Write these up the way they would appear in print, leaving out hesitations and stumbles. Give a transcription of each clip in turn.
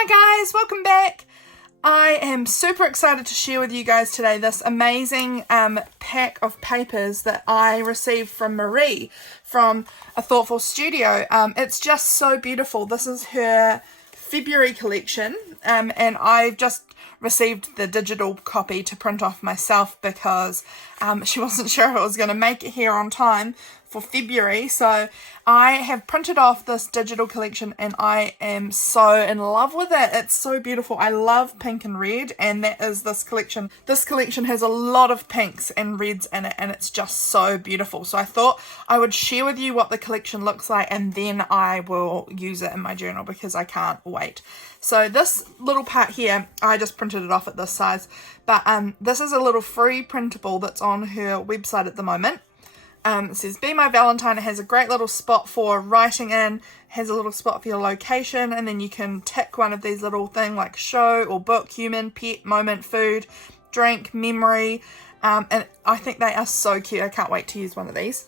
Hi guys, welcome back. I am super excited to share with you guys today this amazing pack of papers that I received from Marie from A Thoughtful Studio. It's just so beautiful. This is her February collection, and I've just received the digital copy to print off myself because she wasn't sure if it was going to make it here on time for February. So I have printed off this digital collection and I am so in love with it. It's so beautiful. I love pink and red, and that is this collection. This collection has a lot of pinks and reds in it, and it's just so beautiful. So I thought I would share with you what the collection looks like, and then I will use it in my journal because I can't wait. So this little part here, I just printed it off at this size, but this is a little free printable that's on her website at the moment. It says, "Be My Valentine." It has a great little spot for writing in, has a little spot for your location, and then you can tick one of these little things like show or book, human, pet, moment, food, drink, memory, and I think they are so cute. I can't wait to use one of these.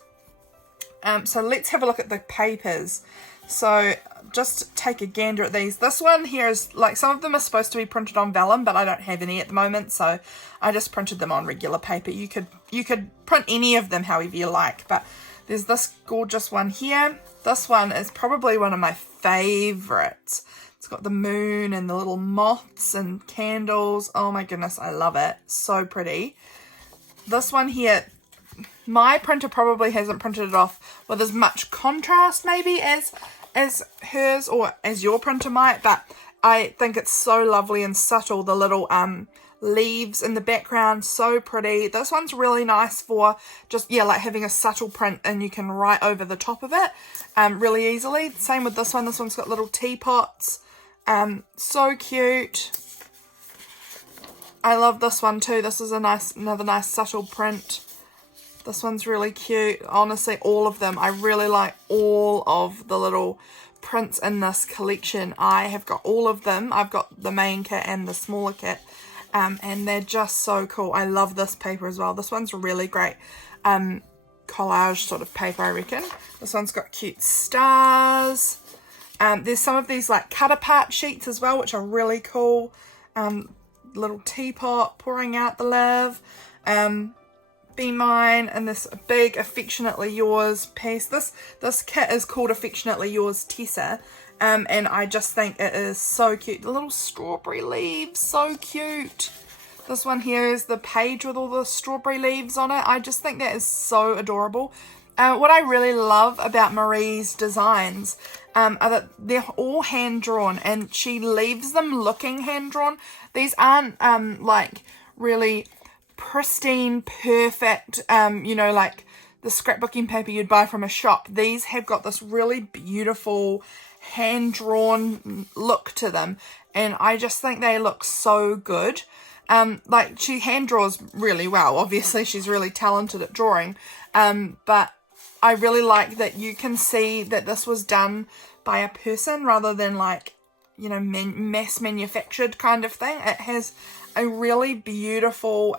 So let's have a look at the papers. So just take a gander at these. This one here is like, some of them are supposed to be printed on vellum, but I don't have any at the moment, so I just printed them on regular paper. You could print any of them however you like, but there's this gorgeous one here. This one is probably one of my favorites. It's got the moon and the little moths and candles. Oh my goodness, I love it. So pretty. This one here, my printer probably hasn't printed it off with as much contrast maybe as hers or as your printer might, but I think it's so lovely and subtle. The little leaves in the background, so pretty. This one's really nice for just, yeah, like having a subtle print and you can write over the top of it really easily. Same with this one. This one's got little teapots. So cute. I love this one too. This is another nice subtle print. This one's really cute. Honestly, all of them. I really like all of the little prints in this collection. I have got all of them. I've got the main kit and the smaller kit. And they're just so cool. I love this paper as well. This one's really great. Collage sort of paper, I reckon. This one's got cute stars. There's some of these like cut apart sheets as well, which are really cool. Little teapot pouring out the love. Be Mine, and this big Affectionately Yours piece. This kit is called Affectionately Yours Tessa, and I just think it is so cute. The little strawberry leaves, so cute. This one here is the page with all the strawberry leaves on it. I just think that is so adorable. What I really love about Marie's designs are that they're all hand drawn, and she leaves them looking hand drawn. These aren't like really pristine, perfect, you know, like the scrapbooking paper you'd buy from a shop. These have got this really beautiful hand-drawn look to them, and I just think they look so good. Like, she hand draws really well. Obviously, she's really talented at drawing, but I really like that you can see that this was done by a person rather than like, you know, mass manufactured kind of thing. It has a really beautiful,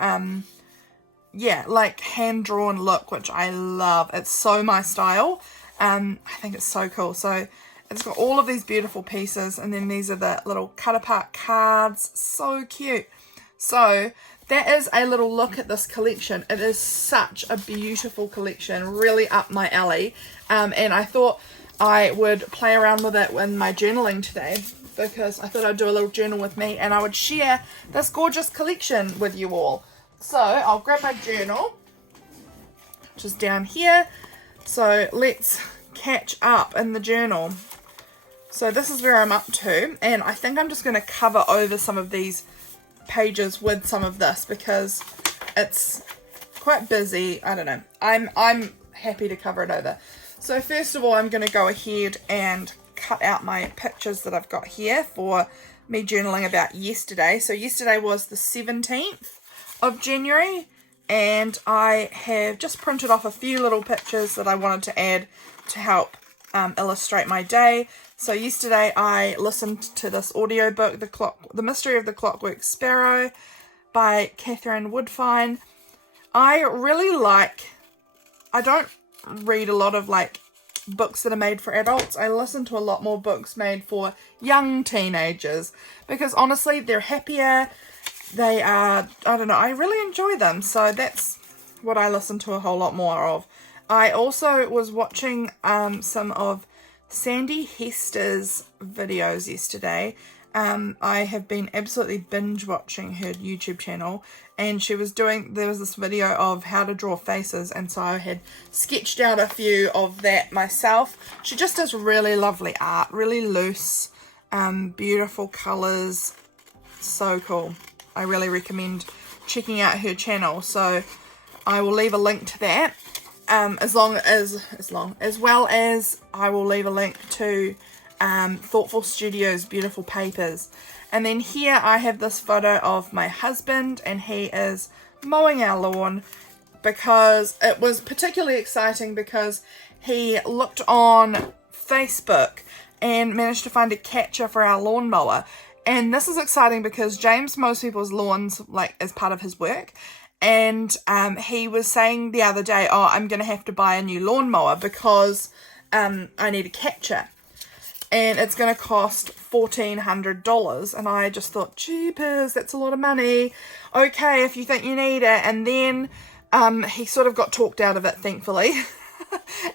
yeah, like hand-drawn look, which I love. It's so my style. I think it's so cool. So it's got all of these beautiful pieces, and then these are the little cut-apart cards. So cute. So that is a little look at this collection. It is such a beautiful collection, really up my alley, and I thought I would play around with it in my journaling today, because I thought I'd do a little journal with me and I would share this gorgeous collection with you all. So I'll grab my journal, which is down here. So let's catch up in the journal. So this is where I'm up to, and I think I'm just going to cover over some of these pages with some of this because it's quite busy. I don't know. I'm happy to cover it over. So first of all, I'm going to go ahead and cut out my pictures that I've got here for me journaling about yesterday. So yesterday was the 17th of January, and I have just printed off a few little pictures that I wanted to add to help illustrate my day. So yesterday I listened to this audiobook, The Mystery of the Clockwork Sparrow by Catherine Woodfine. I really like, I don't read a lot of like books that are made for adults. I listen to a lot more books made for young teenagers because honestly they're happier. They are, I don't know, I really enjoy them. So that's what I listen to a whole lot more of. I also was watching some of SANDI HESTER's videos yesterday. I have been absolutely binge watching her YouTube channel, and there was this video of how to draw faces, and so I had sketched out a few of that myself. She just does really lovely art, really loose, beautiful colours, so cool. I really recommend checking out her channel, so I will leave a link to that. As well as I will leave a link to Thoughtful Studios' beautiful papers. And then here I have this photo of my husband, and he is mowing our lawn because it was particularly exciting because he looked on Facebook and managed to find a catcher for our lawnmower. And this is exciting because James mows people's lawns like as part of his work. And he was saying the other day, oh, I'm going to have to buy a new lawnmower because I need a catcher. And it's going to cost $1,400. And I just thought, jeepers, that's a lot of money. Okay, if you think you need it. And then he sort of got talked out of it, thankfully.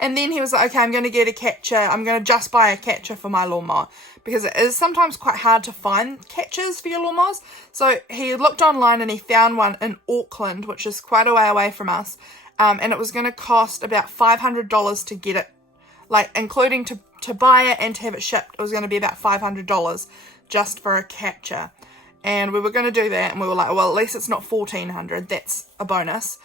And then he was like, okay, I'm going to get a catcher. I'm going to just buy a catcher for my lawnmower. Because it is sometimes quite hard to find catchers for your lawnmowers. So he looked online and he found one in Auckland, which is quite a way away from us. And it was going to cost about $500 to get it, like including to buy it and to have it shipped. It was going to be about $500 just for a catcher. And we were going to do that, and we were like, well, at least it's not $1,400. That's a bonus.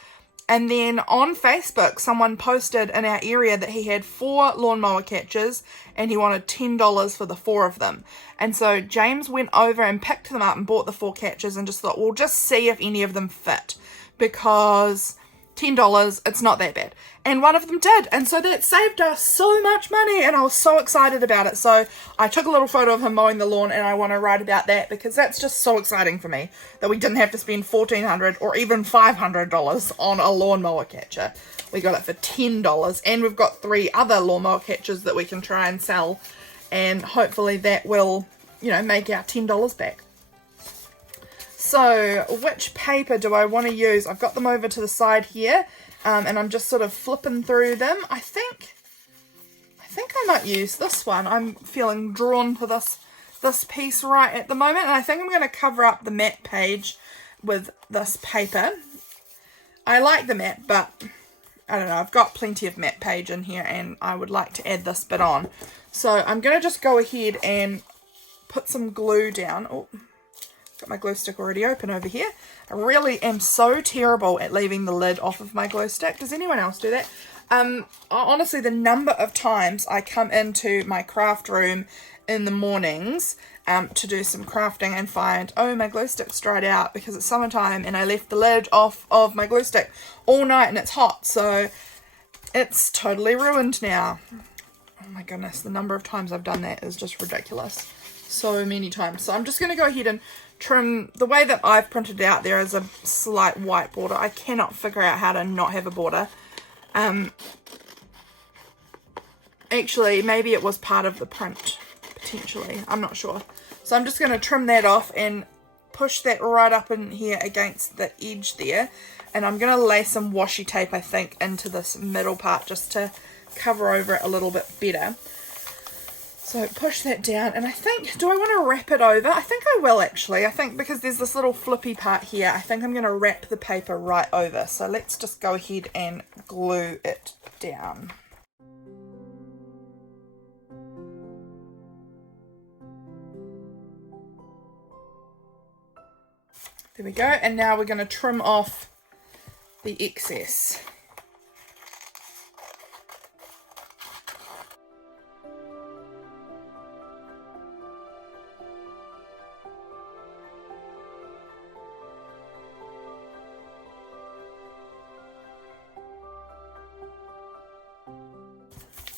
And then on Facebook, someone posted in our area that he had 4 lawnmower catchers and he wanted $10 for the 4 of them. And so James went over and picked them up and bought the 4 catchers and just thought, we'll just see if any of them fit, because $10, it's not that bad. And one of them did. And so that saved us so much money, and I was so excited about it. So I took a little photo of him mowing the lawn, and I want to write about that because that's just so exciting for me that we didn't have to spend $1,400 or even $500 on a lawnmower catcher. We got it for $10, and we've got 3 other lawnmower catchers that we can try and sell, and hopefully that will, make our $10 back. So which paper do I want to use? I've got them over to the side here, and I'm just sort of flipping through them. I think I might use this one. I'm feeling drawn to this piece right at the moment, and I think I'm going to cover up the matte page with this paper. I like the matte, but I don't know, I've got plenty of matte page in here, and I would like to add this bit on. So I'm going to just go ahead and put some glue down. Oh, got my glue stick already open over here. I really am so terrible at leaving the lid off of my glue stick. Does anyone else do that? Honestly, the number of times I come into my craft room in the mornings to do some crafting and find, oh, my glue stick's dried out because it's summertime and I left the lid off of my glue stick all night and it's hot, so it's totally ruined now. Oh my goodness, the number of times I've done that is just ridiculous. So many times. So I'm just going to go ahead and trim. The way that I've printed it out, there is a slight white border. I cannot figure out how to not have a border. Actually, maybe it was part of the print, potentially. I'm not sure. So I'm just going to trim that off and push that right up in here against the edge there. And I'm going to lay some washi tape, I think, into this middle part just to cover over it a little bit better. So push that down, and I think, do I want to wrap it over? I think I will actually. I think because there's this little flippy part here, I think I'm going to wrap the paper right over. So let's just go ahead and glue it down. There we go, and now we're going to trim off the excess.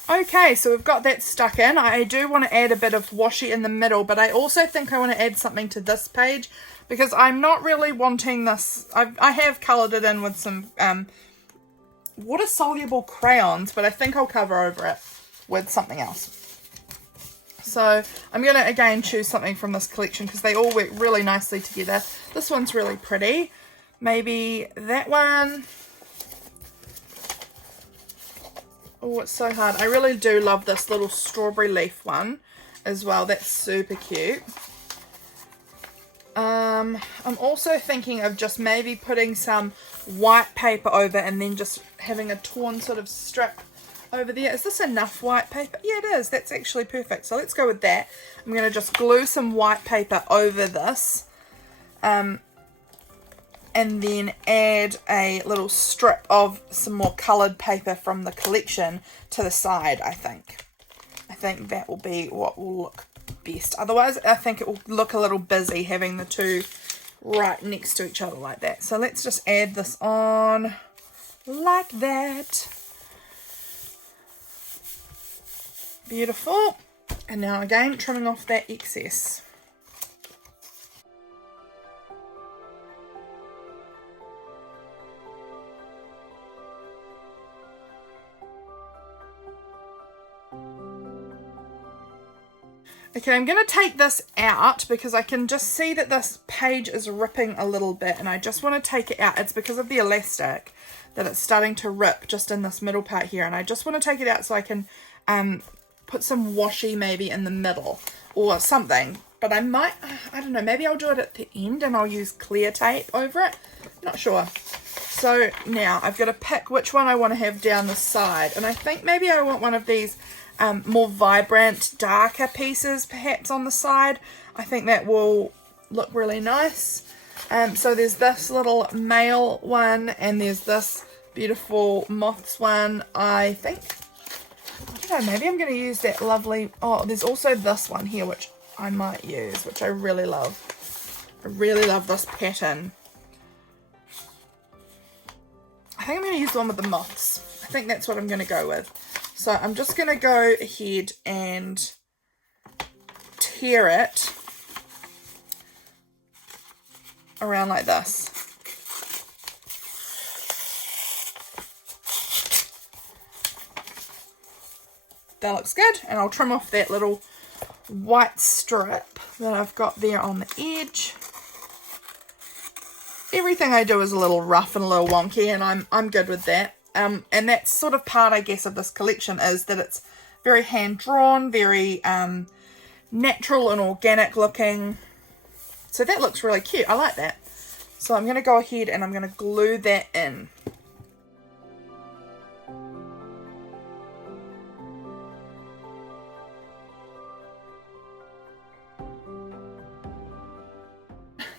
Okay, so we've got that stuck in. I do want to add a bit of washi in the middle, but I also think I want to add something to this page because I'm not really wanting this. I have coloured it in with some water-soluble crayons, but I think I'll cover over it. with something else. So I'm going to again choose something from this collection because they all work really nicely together. This one's really pretty. Maybe that one. Oh, it's so hard. I really do love this little strawberry leaf one as well. That's super cute. I'm also thinking of just maybe putting some white paper over and then just having a torn sort of strip over there. Is this enough white paper? Yeah, it is. That's actually perfect. So let's go with that. I'm going to just glue some white paper over this. And then add a little strip of some more coloured paper from the collection to the side, I think. I think that will be what will look best. Otherwise, I think it will look a little busy having the two right next to each other like that. So let's just add this on like that. Beautiful. And now again, trimming off that excess. Okay, I'm going to take this out because I can just see that this page is ripping a little bit and I just want to take it out. It's because of the elastic that it's starting to rip just in this middle part here, and I just want to take it out so I can put some washi maybe in the middle or something. But I might, I don't know, maybe I'll do it at the end and I'll use clear tape over it. Not sure. So now I've got to pick which one I want to have down the side, and I think maybe I want one of these more vibrant, darker pieces perhaps on the side. I think that will look really nice. So there's this little male one and there's this beautiful moths one, I think. I don't know, maybe I'm going to use that lovely, oh, there's also this one here which I might use, which I really love. I really love this pattern. I think I'm going to use the one with the moths. I think that's what I'm going to go with. So I'm just going to go ahead and tear it around like this. That looks good, and I'll trim off that little white strip that I've got there on the edge. Everything I do is a little rough and a little wonky, and I'm good with that. And that's sort of part, I guess, of this collection, is that it's very hand-drawn, very natural and organic looking. So that looks really cute. I like that. So I'm going to go ahead and I'm going to glue that in.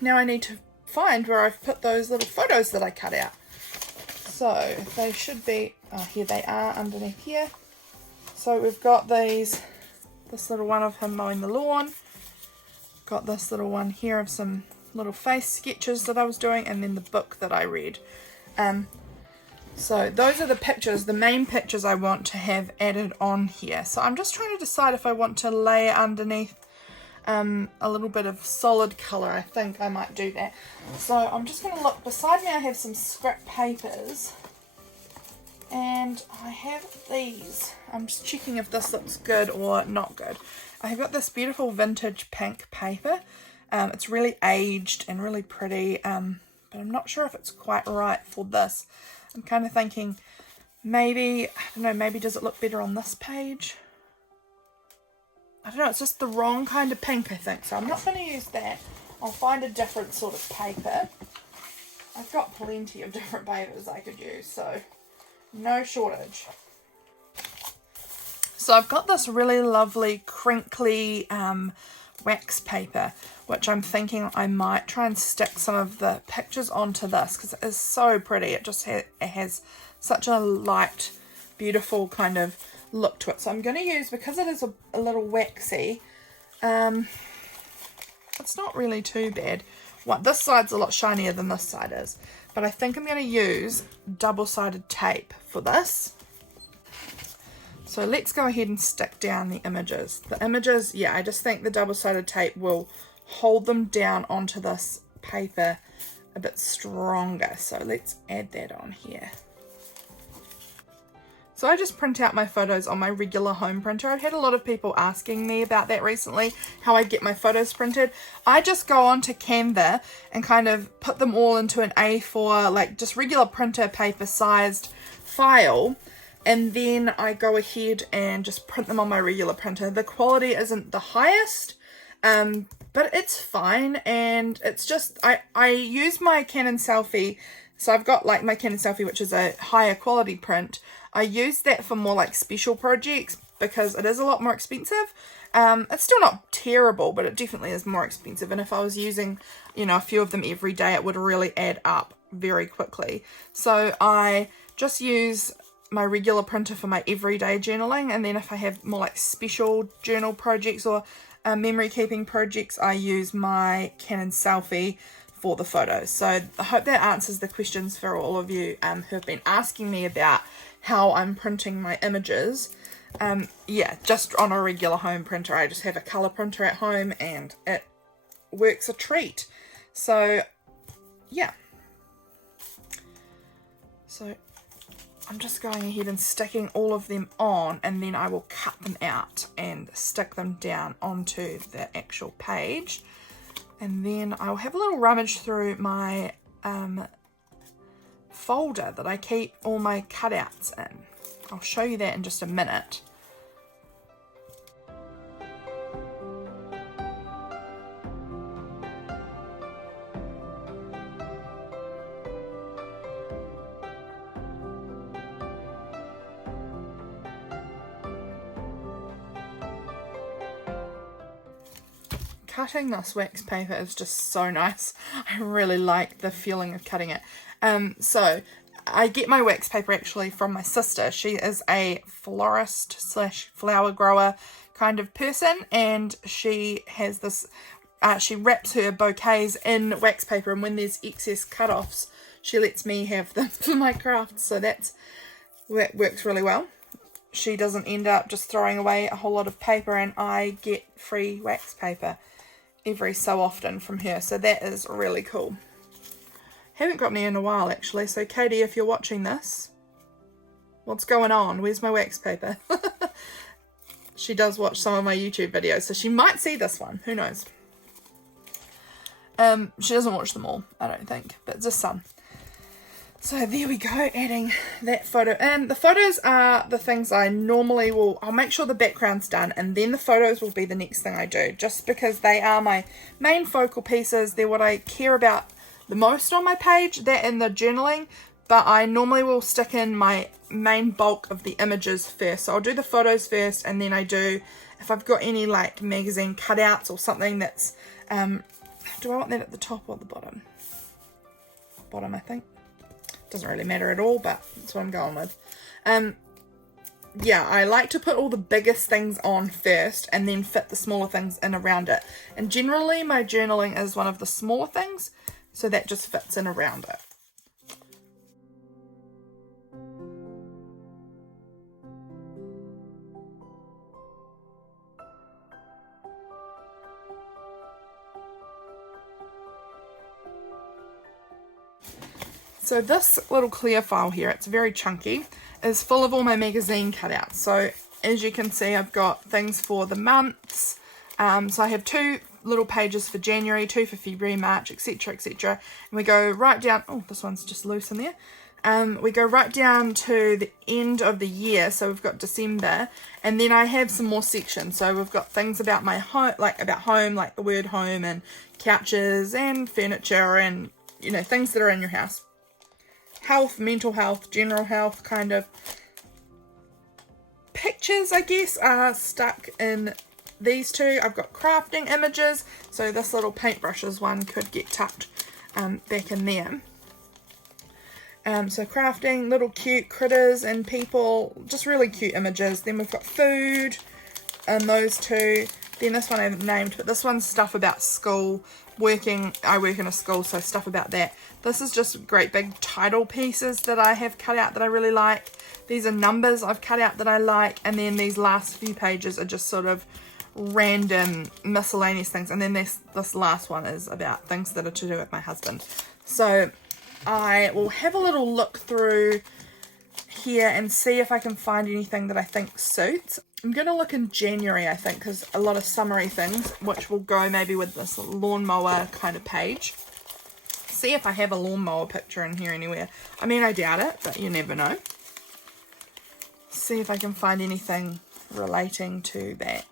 Now I need to find where I've put those little photos that I cut out. So they should be, oh, here they are underneath here. So we've got these, this little one of him mowing the lawn. Got this little one here of some little face sketches that I was doing, and then the book that I read. So those are the pictures, the main pictures I want to have added on here. So I'm just trying to decide if I want to layer underneath a little bit of solid colour. I think I might do that. So I'm just going to look. Beside me I have some scrap papers, and I have these. I'm just checking if this looks good or not good. I've got this beautiful vintage pink paper. It's really aged and really pretty, but I'm not sure if it's quite right for this. I'm kind of thinking maybe, I don't know, maybe does it look better on this page? I don't know, it's just the wrong kind of pink, I think. So I'm not going to use that. I'll find a different sort of paper. I've got plenty of different papers I could use, so no shortage. So I've got this really lovely crinkly wax paper, which I'm thinking I might try and stick some of the pictures onto this because it is so pretty. It just it has such a light, beautiful kind of look to it. So I'm going to use, because it is a little waxy, it's not really too bad. This side's a lot shinier than this side is, but I think I'm going to use double-sided tape for this. So let's go ahead and stick down the images. The images, yeah, I just think the double-sided tape will hold them down onto this paper a bit stronger. So let's add that on here. So I just print out my photos on my regular home printer. I've had a lot of people asking me about that recently, how I get my photos printed. I just go onto Canva and kind of put them all into an A4, like just regular printer paper sized file. And then I go ahead and just print them on my regular printer. The quality isn't the highest, but it's fine. And it's just, I use my Canon Selfie. So I've got like my Canon Selfie, which is a higher quality print. I use that for more like special projects because it is a lot more expensive. It's still not terrible, but it definitely is more expensive. And if I was using, you know, a few of them every day, it would really add up very quickly. So I just use my regular printer for my everyday journaling. And then if I have more like special journal projects or memory keeping projects, I use my Canon Selfie for the photos. So I hope that answers the questions for all of you who have been asking me about how I'm printing my images. Yeah, just on a regular home printer. I just have a color printer at home and it works a treat. So yeah, so I'm just going ahead and sticking all of them on, and then I will cut them out and stick them down onto the actual page. And then I'll have a little rummage through my folder that I keep all my cutouts in. I'll show you that in just a minute. Cutting this wax paper is just so nice. I really like the feeling of cutting it. So I get my wax paper actually from my sister. She is a florist slash flower grower kind of person, and she has this, she wraps her bouquets in wax paper, and when there's excess cut-offs, she lets me have them for my crafts. So that works really well. She doesn't end up just throwing away a whole lot of paper, and I get free wax paper every so often from her. So that is really cool. Haven't got any in a while actually, so Katie, if you're watching this, what's going on? Where's my wax paper? She does watch some of my YouTube videos, so she might see this one, who knows. She doesn't watch them all, I don't think, but just some. So there we go, adding that photo in. The photos are the things I normally will, I'll make sure the background's done, and then the photos will be the next thing I do, just because they are my main focal pieces. They're what I care about the most on my page, that and the journaling, but I normally will stick in my main bulk of the images first. So I'll do the photos first, and then I do, if I've got any like magazine cutouts or something that's, do I want that at the top or the bottom? Bottom, I think. Doesn't really matter at all, but that's what I'm going with. Yeah, I like to put all the biggest things on first and then fit the smaller things in around it. And generally my journaling is one of the smaller things, so that just fits in around it. So this little clear file here, it's very chunky, is full of all my magazine cutouts. So as you can see, I've got things for the months. So I have 2 little pages for January, 2 for February, March, etc, etc. And we go right down, oh, this one's just loose in there. We go right down to the end of the year, so we've got December, and then I have some more sections. So we've got things about my home, like the word home, and couches and furniture, and you know, things that are in your house. Health, mental health, general health, kind of. Pictures, I guess, are stuck in these 2. I've got crafting images, so this little paintbrushes one could get tucked back in there. So crafting, little cute critters and people, just really cute images. Then we've got food and those 2. Then this one I haven't named, but this one's stuff about school, working. I work in a school, so stuff about that. This is just great big title pieces that I have cut out that I really like. These are numbers I've cut out that I like, and then these last few pages are just sort of random miscellaneous things, and then this last one is about things that are to do with my husband. So I will have a little look through here and see if I can find anything that I think suits. I'm going to look in January, I think, because a lot of summery things, which will go maybe with this lawnmower kind of page. See if I have a lawnmower picture in here anywhere. I mean, I doubt it, but you never know. See if I can find anything relating to that.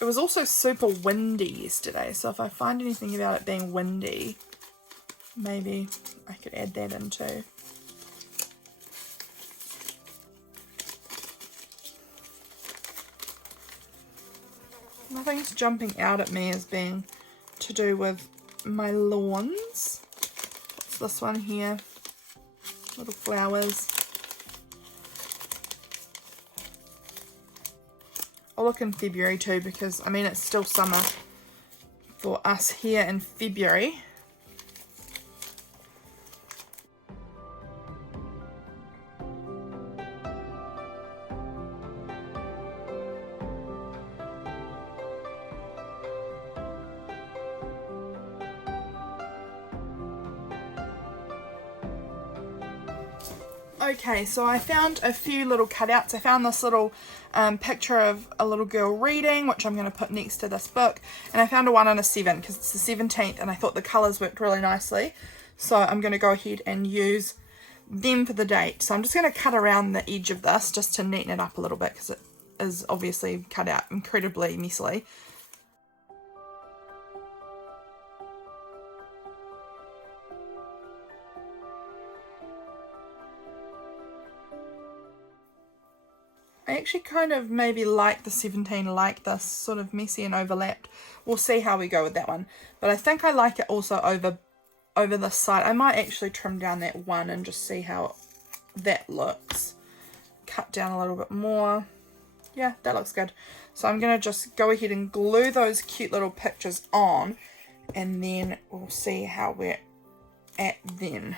It was also super windy yesterday, so if I find anything about it being windy, maybe I could add that in too. Nothing's jumping out at me as being to do with my lawns. What's this one here? Little flowers. I'll look in February too, because I mean it's still summer for us here in February. Okay, so I found a few little cutouts. I found this little picture of a little girl reading, which I'm going to put next to this book. And I found a 1 and a 7 because it's the 17th and I thought the colours worked really nicely. So I'm going to go ahead and use them for the date. So I'm just going to cut around the edge of this just to neaten it up a little bit because it is obviously cut out incredibly messily. I actually kind of maybe like the 17, like this sort of messy and overlapped. We'll see how we go with that one. But I think I like it also over this side. I might actually trim down that 1 and just see how that looks. Cut down a little bit more. Yeah, that looks good. So I'm going to just go ahead and glue those cute little pictures on. And then we'll see how we're at then.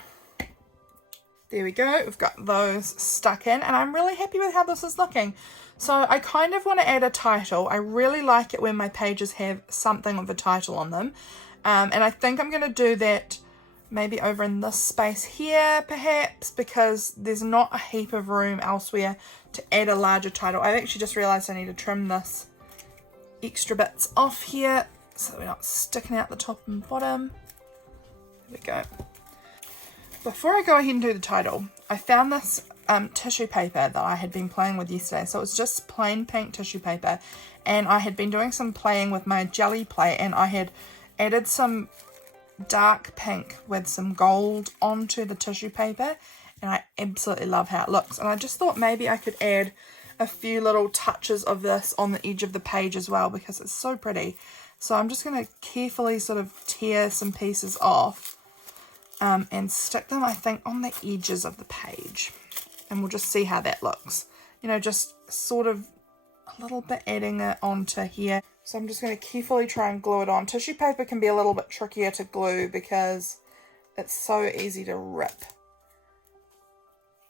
There we go, we've got those stuck in and I'm really happy with how this is looking. So I kind of want to add a title. I really like it when my pages have something with a title on them. And I think I'm going to do that maybe over in this space here perhaps, because there's not a heap of room elsewhere to add a larger title. I've actually just realised I need to trim this extra bits off here so that we're not sticking out the top and bottom. There we go. Before I go ahead and do the title, I found this tissue paper that I had been playing with yesterday. So it's just plain pink tissue paper, and I had been doing some playing with my jelly plate, and I had added some dark pink with some gold onto the tissue paper, and I absolutely love how it looks. And I just thought maybe I could add a few little touches of this on the edge of the page as well, because it's so pretty. So I'm just going to carefully sort of tear some pieces off. And stick them, I think, on the edges of the page. And we'll just see how that looks. You know, just sort of a little bit adding it onto here. So I'm just going to carefully try and glue it on. Tissue paper can be a little bit trickier to glue because it's so easy to rip.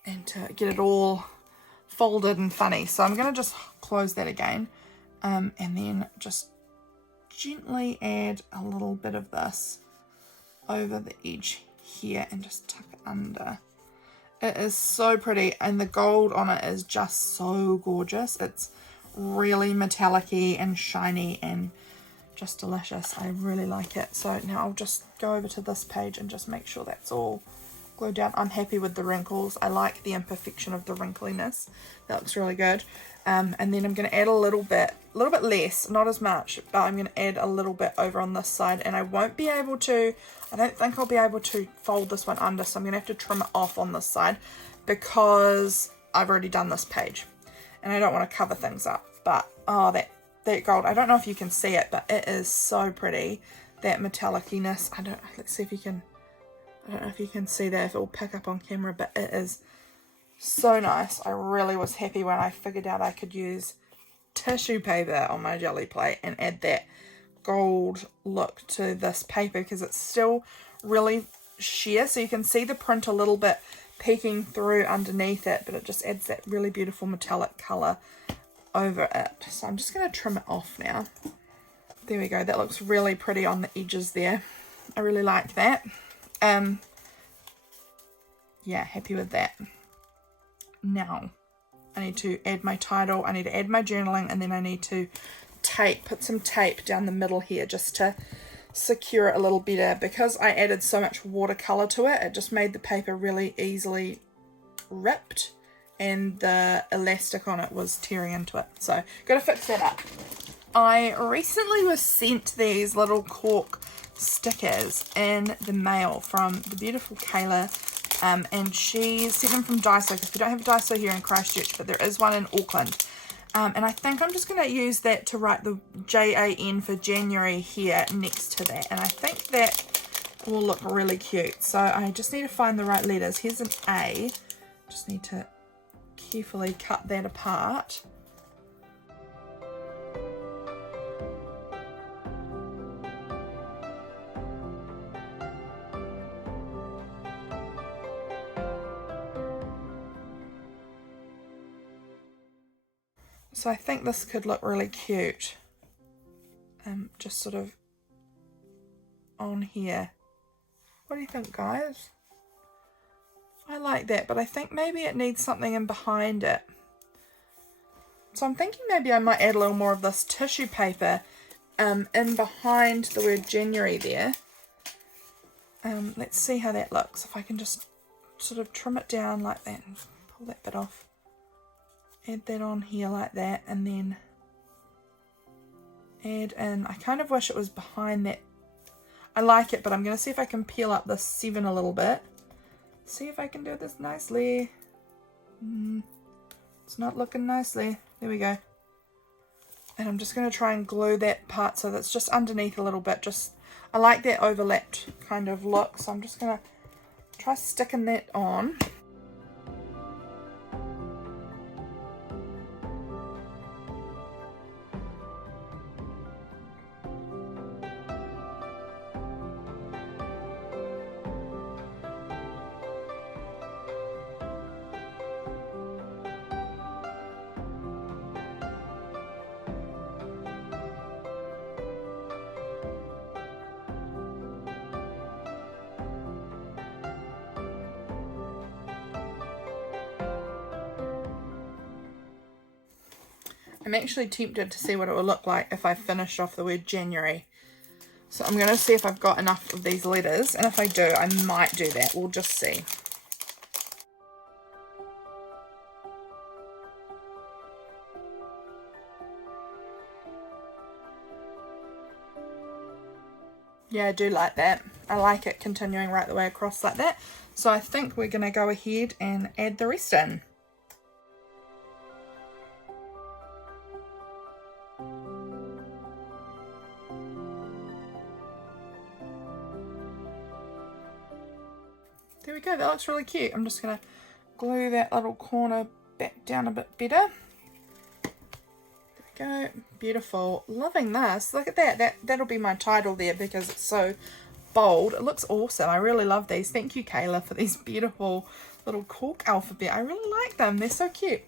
And to get it all folded and funny. So I'm going to just close that again. And then just gently add a little bit of this over the edge here and just tuck it under. It is so pretty and the gold on it is just so gorgeous. It's really metallic-y and shiny and just delicious. I really like it. So now I'll just go over to this page and just make sure that's all glued down. I'm happy with the wrinkles. I like the imperfection of the wrinkliness. That looks really good. And then I'm going to add a little bit less, not as much, but I'm going to add a little bit over on this side, and I won't be able to, I don't think I'll be able to fold this one under, so I'm going to have to trim it off on this side because I've already done this page and I don't want to cover things up. But oh, that gold, I don't know if you can see it, but it is so pretty. That metallic-iness, let's see if you can, I don't know if you can see that, if it will pick up on camera, but it is so nice. I really was happy when I figured out I could use tissue paper on my jelly plate and add that gold look to this paper, because it's still really sheer, so you can see the print a little bit peeking through underneath it, but it just adds that really beautiful metallic colour over it. So I'm just going to trim it off now. There we go, that looks really pretty on the edges there. I really like that. yeah, happy with that. Now I need to add my title, I need to add my journaling, and then I need to put some tape down the middle here just to secure it a little better. Because I added so much watercolor to it, it just made the paper really easily ripped, and the elastic on it was tearing into it. So gotta fix that up. I recently was sent these little cork stickers in the mail from the beautiful Kayla, and she sent them from Daiso, because we don't have a Daiso here in Christchurch, but there is one in Auckland. And I think I'm just going to use that to write the JAN for January here next to that, and I think that will look really cute. So I just need to find the right letters. Here's an A, just need to carefully cut that apart. So I think this could look really cute, just sort of on here. What do you think, guys? I like that, but I think maybe it needs something in behind it. So I'm thinking maybe I might add a little more of this tissue paper in behind the word January there. Let's see how that looks. If I can just sort of trim it down like that and pull that bit off. Add that on here like that, and then add in, I kind of wish it was behind that. I like it, but I'm going to see if I can peel up this 7 a little bit. See if I can do this nicely. It's not looking nicely. There we go. And I'm just going to try and glue that part so that's just underneath a little bit. I like that overlapped kind of look, so I'm just going to try sticking that on. I'm actually tempted to see what it would look like if I finished off the word January. So I'm going to see if I've got enough of these letters, and if I do, I might do that. We'll just see. Yeah, I do like that. I like it continuing right the way across like that. So I think we're going to go ahead and add the rest in. There we go, that looks really cute. I'm just going to glue that little corner back down a bit better. There we go, beautiful. Loving this. Look at that. That'll be my title there because it's so bold. It looks awesome. I really love these. Thank you, Kayla, for these beautiful little cork alphabet. I really like them. They're so cute.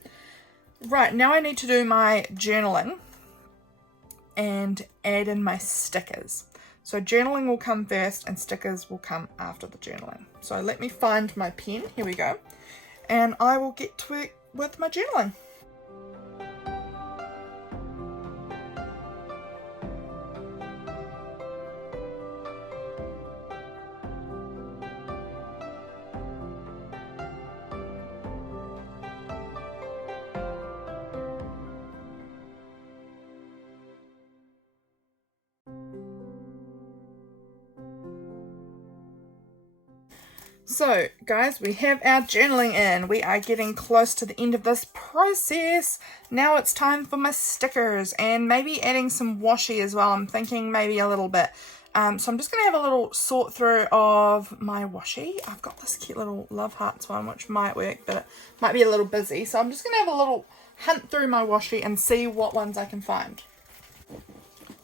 Right, now I need to do my journaling and add in my stickers. So journaling will come first and stickers will come after the journaling. So let me find my pen. Here we go. And I will get to it with my journaling. So guys, we have our journaling in. We are getting close to the end of this process. Now it's time for my stickers and maybe adding some washi as well. I'm thinking maybe a little bit. So I'm just going to have a little sort through of my washi. I've got this cute little love hearts one which might work, but it might be a little busy. So I'm just going to have a little hunt through my washi and see what ones I can find.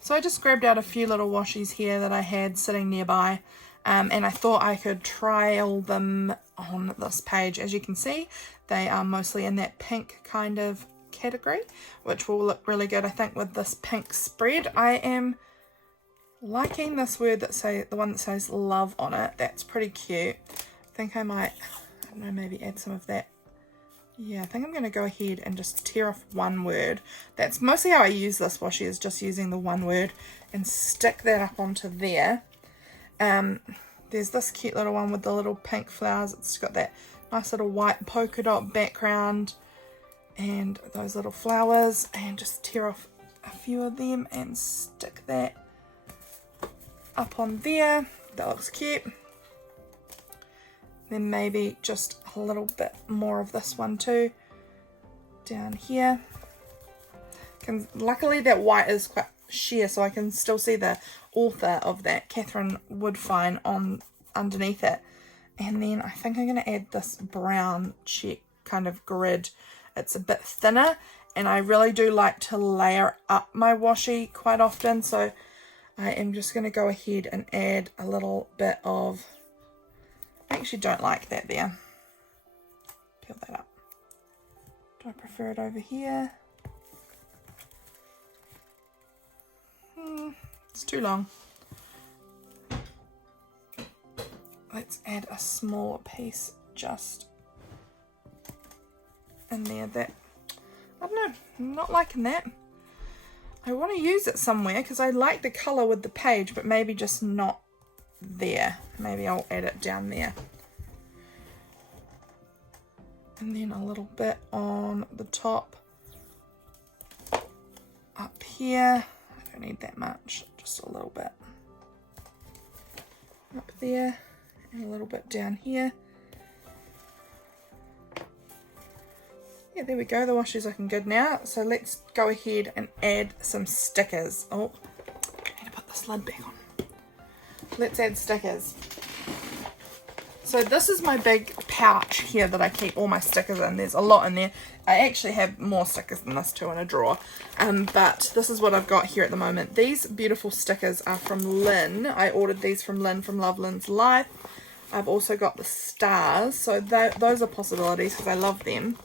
So I just grabbed out a few little washies here that I had sitting nearby. And I thought I could trial them on this page. As you can see, they are mostly in that pink kind of category, which will look really good, I think, with this pink spread. I am liking this word the one that says love on it. That's pretty cute. I think I might don't know, maybe add some of that. Yeah, I think I'm going to go ahead and just tear off one word. That's mostly how I use this washi, is just using the one word and stick that up onto there. There's this cute little one with the little pink flowers. It's got that nice little white polka dot background and those little flowers, and just tear off a few of them and stick that up on there. That looks cute. Then maybe just a little bit more of this one too down here. Luckily that white is quite sheer, so I can still see the author of that, Catherine Woodfine, on underneath it. And then I think I'm going to add this brown check kind of grid. It's a bit thinner, and I really do like to layer up my washi quite often, so I am just going to go ahead and add a little bit of, I actually don't like that there. Peel that up. Do I prefer it over here? It's too long. Let's add a smaller piece just in there. That, I don't know, I'm not liking that. I want to use it somewhere because I like the colour with the page, but maybe just not there. Maybe I'll add it down there. And then a little bit on the top up here. I don't need that much, just a little bit up there and a little bit down here. Yeah, there we go. The washi is looking good now. So let's go ahead and add some stickers. Oh, I need to put this lid back on. Let's add stickers. So this is my big pouch here that I keep all my stickers in. There's a lot in there. I actually have more stickers than this too in a drawer. But this is what I've got here at the moment. These beautiful stickers are from Lynn. I ordered these from Lynn from Lovelin's Life. I've also got the stars. So those are possibilities because I love them.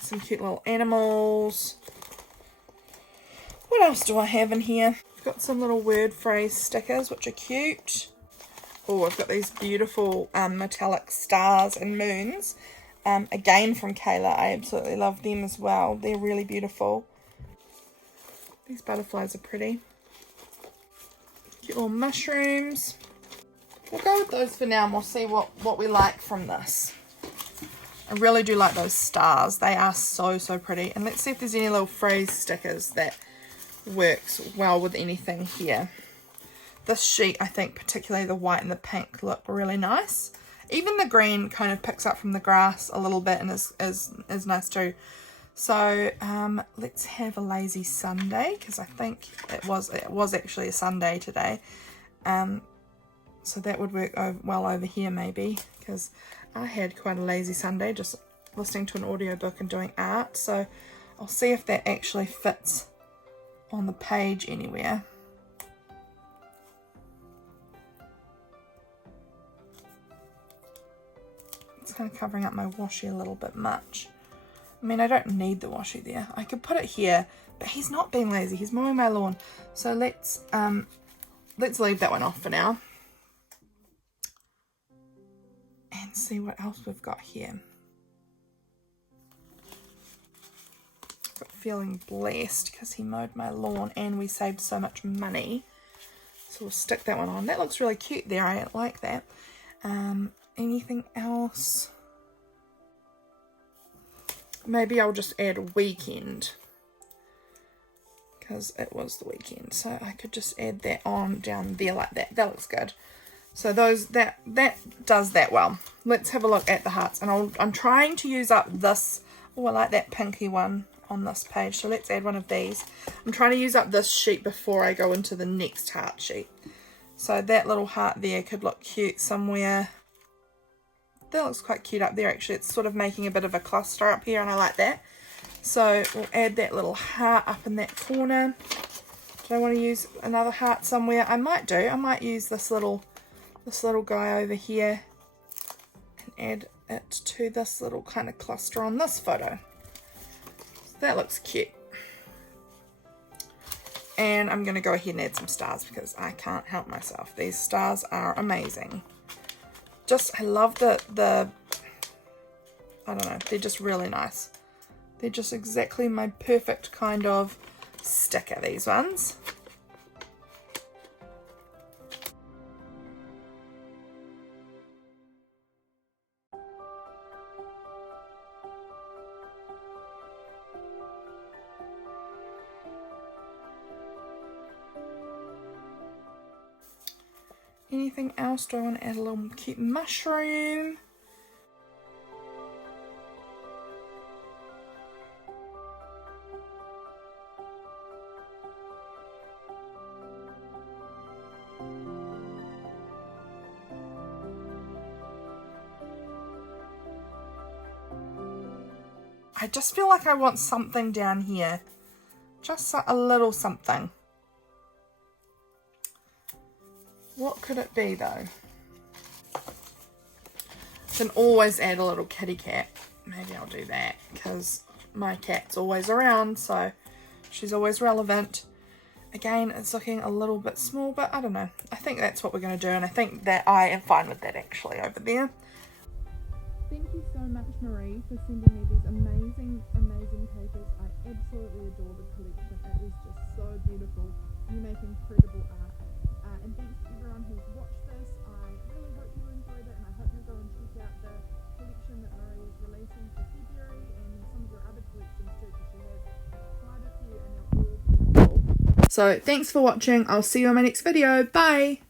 Some cute little animals. What else do I have in here? I've got some little word phrase stickers which are cute. Oh, I've got these beautiful metallic stars and moons. Again from Kayla. I absolutely love them as well. They're really beautiful. These butterflies are pretty. Cute little mushrooms. We'll go with those for now and we'll see what we like from this. I really do like those stars. They are so, so pretty. And let's see if there's any little phrase stickers that works well with anything here. This sheet, I think, particularly the white and the pink, look really nice. Even the green kind of picks up from the grass a little bit and is nice too. So let's have a lazy Sunday, because I think it was actually a Sunday today. So that would work well over here maybe, because I had quite a lazy Sunday just listening to an audiobook and doing art. So I'll see if that actually fits on the page anywhere. It's kind of covering up my washi a little bit much. I mean, I don't need the washi there. I could put it here, but he's not being lazy. He's mowing my lawn. So let's leave that one off for now. And see what else we've got here. But feeling blessed because he mowed my lawn and we saved so much money. So we'll stick that one on. That looks really cute there. I like that. Anything else? Maybe I'll just add weekend, because it was the weekend. So I could just add that on down there like that. That looks good. So that does that well. Let's have a look at the hearts. And I'm trying to use up this. Oh, I like that pinky one on this page. So let's add one of these. I'm trying to use up this sheet before I go into the next heart sheet. So that little heart there could look cute somewhere. That looks quite cute up there actually. It's sort of making a bit of a cluster up here and I like that. So we'll add that little heart up in that corner. Do I want to use another heart somewhere? I might do. I might use this little guy over here and add it to this little kind of cluster on this photo. So that looks cute. And I'm going to go ahead and add some stars because I can't help myself. These stars are amazing. I love the I don't know, they're just really nice. They're just exactly my perfect kind of sticker, these ones. Anything else? Do I want to add a little cute mushroom? I just feel like I want something down here. Just a little something. What could it be though? Can always add a little kitty cat. Maybe I'll do that because my cat's always around, so she's always relevant. Again, it's looking a little bit small, but I don't know. I think that's what we're going to do, and I think that I am fine with that actually over there. Thank you so much, Marie, for sending me these amazing papers. I absolutely adore the collection. It is just so beautiful. You make incredible art. And thanks to everyone who's watched this. I really hope you enjoyed it, and I hope you go and check out the collection that Marie is releasing for February and some of your other collections too, because she has quite a few and they're all beautiful. So thanks for watching. I'll see you in my next video. Bye!